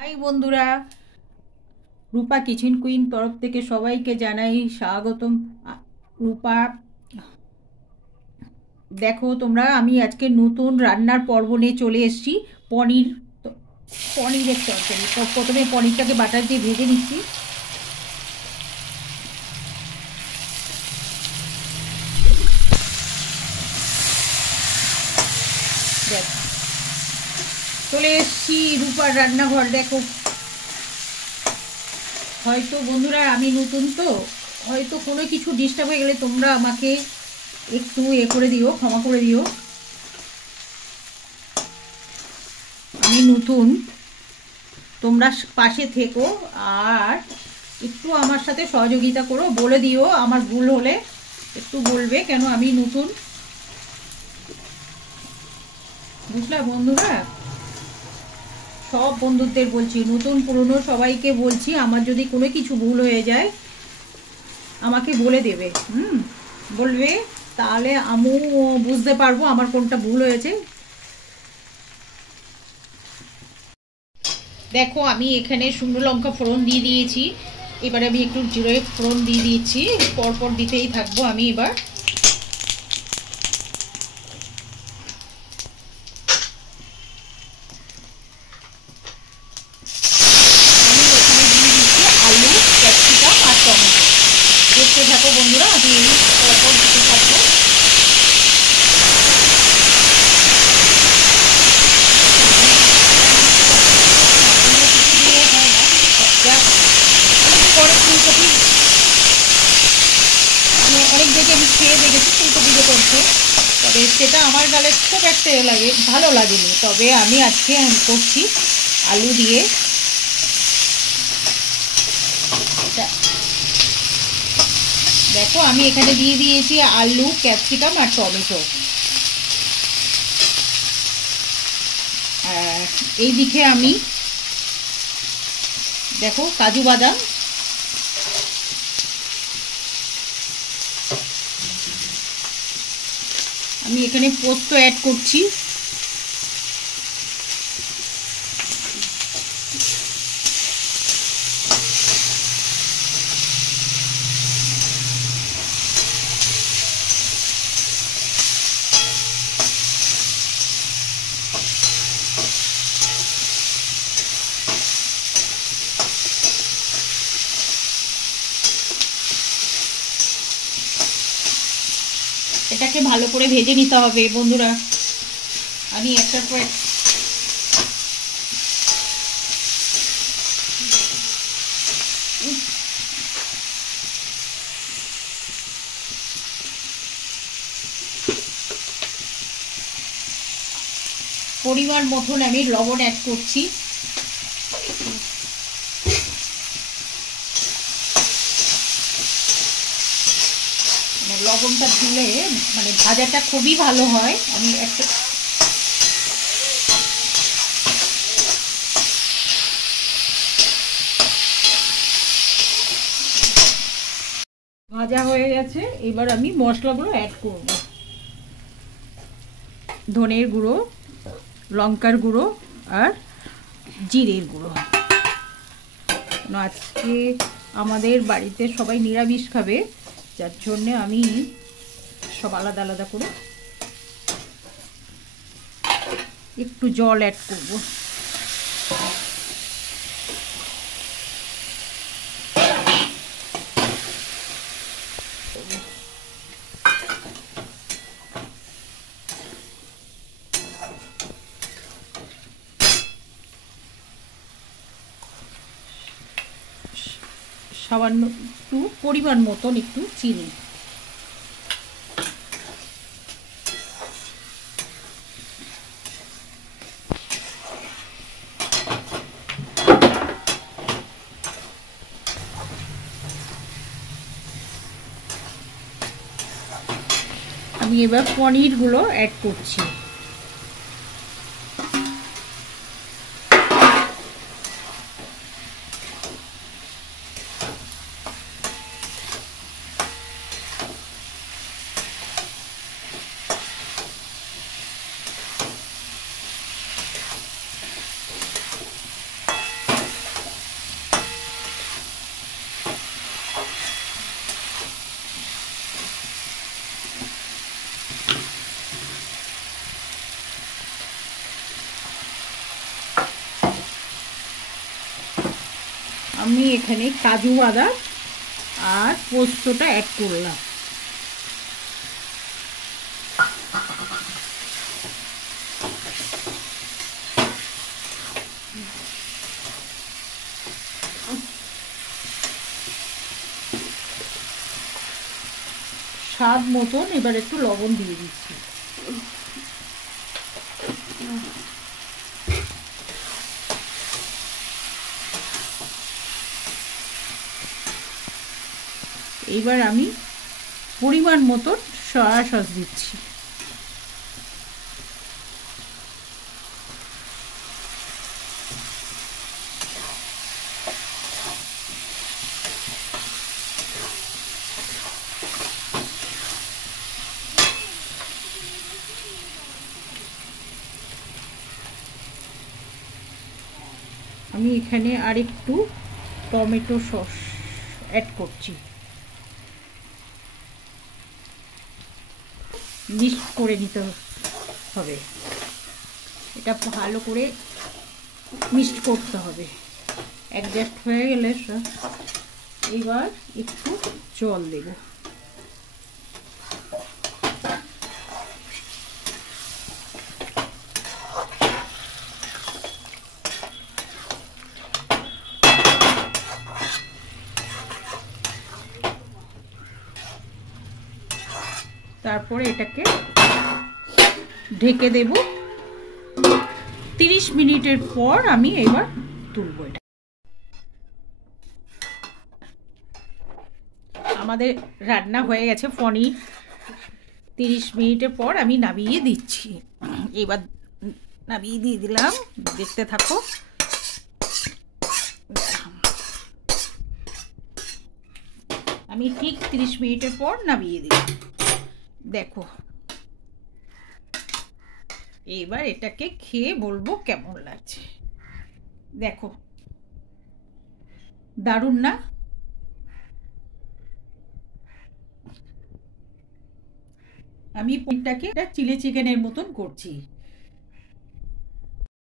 High বন্ধুরা, রূপা kitchen queen তরফ থেকে সবাইকে জানাই স্বাগতম। রূপা, দেখো তোমরা, আমি আজকে নতুন রান্নার পর্ব নিয়ে চলে এসেছি। পনির, পনিরের তরকারি। তো প্রথমে পনিরটাকে বাটার দিয়ে ভেজে নিচ্ছি। দেখো, চলে এসেছি রূপার রান্নাঘর। দেখো, হয়তো বন্ধুরা আমি নতুন, তো হয়তো কোনো কিছু ডিস্টার্ব হয়ে গেলে তোমরা আমাকে একটু করে দিও, ক্ষমা করে দিও। আমি নতুন, তোমরা পাশে থেকো আর একটু আমার সাথে সহযোগিতা করো। বলে দিও আমার ভুল হলে, একটু বলবে, কেন আমি নতুন, বুঝলা বন্ধুরা? সব বন্ধুদের বলছি, নতুন পুরনো সবাইকে বলছি, আমার যদি কোনো কিছু ভুল হয়ে যায় আমাকে বলে দেবে। বলবে, তাহলে আমিও বুঝতে পারবো আমার কোনটা ভুল হয়েছে। দেখো, আমি এখানে শুকনো লঙ্কা ফোড়ন দিয়ে দিয়েছি। এবারে আমি একটু জিরে ফোড়ন দিয়ে দিয়েছি। পরপর দিতেই থাকবো আমি। এবার আলু, ক্যাপসিকাম আর টমেটো। দেখতে থাকো বন্ধুরা, আমি পরপর দিতে থাকবো। অনেক দেখে আমি খেয়ে দেখেছি ফুলকপিতে করছে, তবে সেটা আমার গালে খুব একটা ভালো লাগেনি। তবে আমি আজকে করছি আলু দিয়ে। দেখো, আমি এখানে দিয়ে দিয়েছি আলু, ক্যাপসিকাম আর টমেটো। এই দিকে আমি দেখো কাজু বাদাম, আমি এখানে পোস্ত অ্যাড করছি। এটাকে ভালো করে ভেজে নিতে হবে বন্ধুরা। আমি একটার পর পরিমাণ মতন আমি লবণ অ্যাড করছি। লবণটা দিলে মানে ভাজাটা খুবই ভালো হয়। আমি একটা ভাজা হয়ে গেছে, এবার আমি মশলাগুলো অ্যাড করব। ধনের গুঁড়ো, লঙ্কার গুঁড়ো আর জিরের গুঁড়ো। আজকে আমাদের বাড়িতে সবাই নিরামিষ খাবে, যার জন্যে আমি সব আলাদা আলাদা করে একটু জল অ্যাড করব। সামান্য একটু পরিমাণ মতন একটু চিনি। আমি এবার পনিরগুলো অ্যাড করছি। আমি এখানে কাজু বাদাম আর পোস্তটা অ্যাড করলাম। স্বাদ মতন এবার একটু লবণ দিয়ে দিচ্ছি। এইবার আমি পরিমাণ মতন সয়া সস দিচ্ছি। আমি এখানে আরেকটু টমেটো সস অ্যাড করছি। মিক্স করে নিতে হবে, এটা ভালো করে মিক্স করতে হবে। অ্যাডজাস্ট হয়ে গেলে এবার একটু জল দেব। তারপরে এটাকে ঢেকে দেব। 30 মিনিটের পর আমি এবার তুলব। এটা আমাদের রান্না হয়ে গেছে পনির। 30 মিনিটের পর আমি নামিয়ে দিচ্ছি। এবার নামিয়ে দিয়ে দিলাম, দেখতে থাকো। আমি ঠিক 30 মিনিটের পর নামিয়ে দিলাম, দেখো। এবার এটাকে খেয়ে বলবো কেমন লাগছে। দেখো, দারুণ না? আমি পনিরটাকে চিলি চিকেনের মতন করছি।